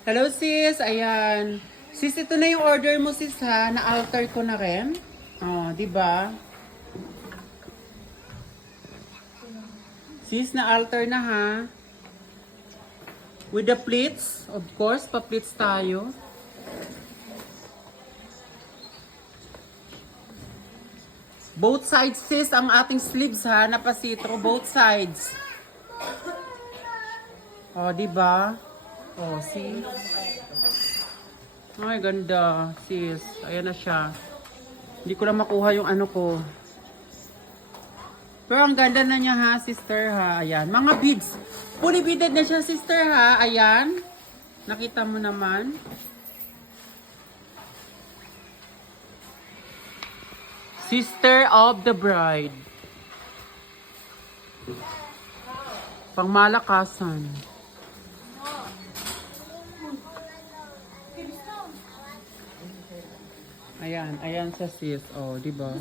Hello sis, ayan. Sis, ito na yung order mo sis ha. Na-alter ko na rin. Oh, di ba? Sis, na-alter na ha. With the pleats, of course, pa-pleats tayo. Both sides sis, ang ating sleeves ha, napasitro, both sides. Oh, di ba? Oh, see? Ay, ganda, sis. Ayan na siya. Hindi ko lang makuha yung ano ko. Pero ang ganda na niya ha, sister ha. Ayan, mga beads. Fully beaded na siya, sister ha. Ayan. Nakita mo naman. Sister of the bride. Pangmalakasan. Ayan, ayan sa sis. Oh, di ba?